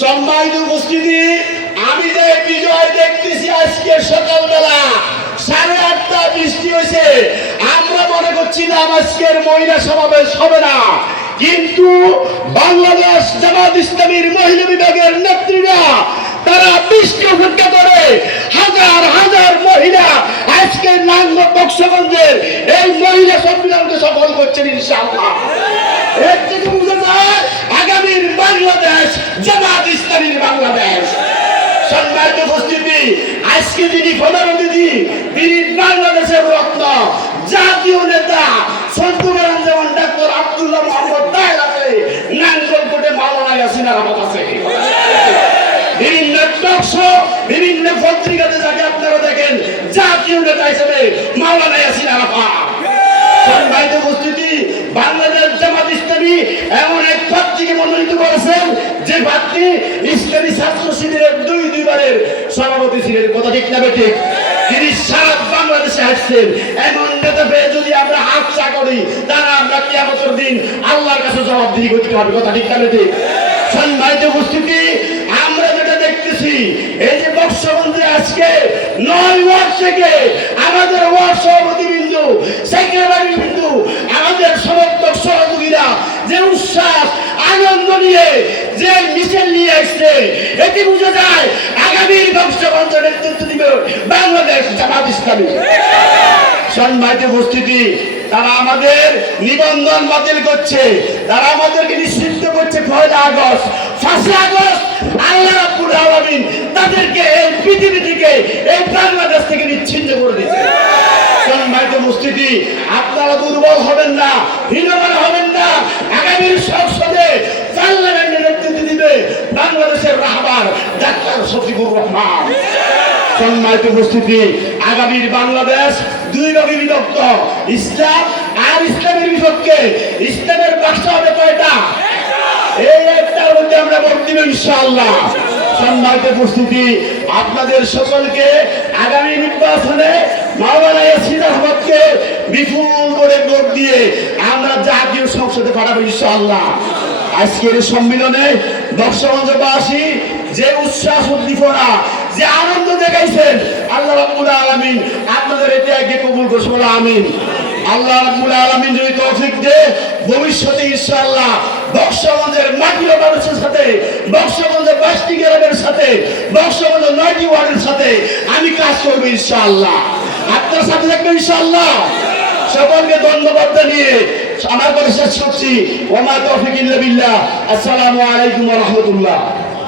সম্মানিত উপস্থিতি, আমি যে বিজয় দেখতেছি আজকে সকালবেলা 8:30টা বৃষ্টি হয়েছে, আমরা মনে করছিলাম আজকের মহিলা সমাবেশ হবে না, কিন্তু বাংলাদেশ জামাত ইসলামীর মহিলা বিভাগের নেত্রীরা তারা বৃষ্টি উপেক্ষা করে হাজার হাজার মহিলা আজকে নাঙ্গল বক্সগঞ্জের এই মহিলা সম্মেলনকে সফল করছেন ইনশাআল্লাহ। এর থেকে বুঝা যায় আগামীর বাংলাদেশ জামাত ইসলামীর বাংলাদেশ। সম্মানিত উপস্থিতি, আজকে যিনি প্রধানমন্ত্রী, তিনি বাংলাদেশের রত্ন, জাতীয় নেতা সন্তুরান যেমন ডাক্তার আব্দুল্লাহ মোহাম্মদ তাহের আছে, নাঙ্গলকোটে মাওলানা ইয়াসিন আরাফাত আছে। বিভিন্ন টকশো, বিভিন্ন পত্রিকাতে যাকে আপনারা দেখেন জাতীয় নেতা হিসেবে মাওলানা ইয়াসিন আরাফাত। সম্মানিত উপস্থিতি, বাংলাদেশ জামাত ইসলামী এমন এক প্রার্থীকে মনোনীত করেছেন যে প্রার্থী ইসলামী ছাত্র শিবিরের দুইবারের সভাপতি ছিলেন। কথা ঠিক না বেঠিক? তিনি সারা বাংলাদেশে আসছেন। এমন নেতা পেয়ে যদি আমরা হাতছা করি, তারা আমরা কিয়ামতের দিন আল্লাহর কাছে জবাবদিহি করতে হবে। কথা ঠিক না বেঠিক? সম্মানিত উপস্থিতি, আমরা যেটা দেখতেছি, এই যে বক্সগঞ্জে আজকে 9 ওয়ার্ড থেকে আমাদের ওয়ার্ড সভাপতি বিন্দু, সেক্রেটারি বিন্দু, আমাদের সমর্থক সহযোগীরা যে উৎসাহ আনন্দ নিয়ে যে মিছিল নিয়ে আসছে, এটি বুঝা যায় আগামীর বক্সগঞ্জের নেতৃত্ব দিবে বাংলাদেশ জামাত ইসলামী। সম্মানিত উপস্থিতি, তারা আমাদের নিবন্ধন বাতিল করছে, তারা আমাদেরকে নিষিদ্ধ করছে 1 আগস্ট, 5 আগস্ট। আল্লাহ রাব্বুল আলামিন তাদেরকে এই পৃথিবী থেকে, এই বাংলাদেশ থেকে নিচ্ছিন্ন করে দিয়েছে। সম্মানিত উপস্থিতি, আপনারা দুর্বল হবেন না, হীনমনা হবেন না। আগামীর সংসদে পার্লামেন্টে নেতৃত্ব দিবে বাংলাদেশের রাহবার ডাক্তার শফিকুর রহমান। সম্মানিত উপস্থিতি, আগামীর বাংলাদেশ 2 ভাগে বিভক্ত, ইসলাম আর ইসলামের বিপক্ষে। ইসলামের বাক্স হবে কয়টা? এই একটার মধ্যে আমরা ভোট দিব ইনশাআল্লাহ। সম্মানিত উপস্থিতি, আপনাদের সকলকে আগামী নির্বাচনে মাওলানা ইয়াসিন আরাফাতকে বিপুল করে ভোট দিয়ে আমরা জাতীয় সংসদে পাঠাবো ইনশাআল্লাহ। আজকের সম্মেলনে বক্সগঞ্জবাসী যে উচ্ছ্বাস উদ্দীপনা, যে আনন্দ দেখাইছেন, আল্লাহ রাব্বুল আলামিন আপনাদের এটাকে কবুল করুন। আমিন। আল্লাহ রাব্বুল আলামিন যদি তৌফিক দেয়, ভবিষ্যতে ইনশাআল্লাহ বক্সগঞ্জের মাটির মানুষের সাথে, বক্সগঞ্জের 5টি গ্রামের সাথে, বক্সগঞ্জের 9টি ওয়ার্ডের সাথে আমি কাজ করবো ইনশাআল্লাহ। আপনার সাথে থাকবে ইনশাআল্লাহ। সকলকে ধন্যবাদ জানিয়ে আমার কথা শেষ করছি। ওয়া মা তাওফিক ইল্লা বিল্লাহ। আসসালামু আলাইকুম ওয়া রাহমাতুল্লাহ।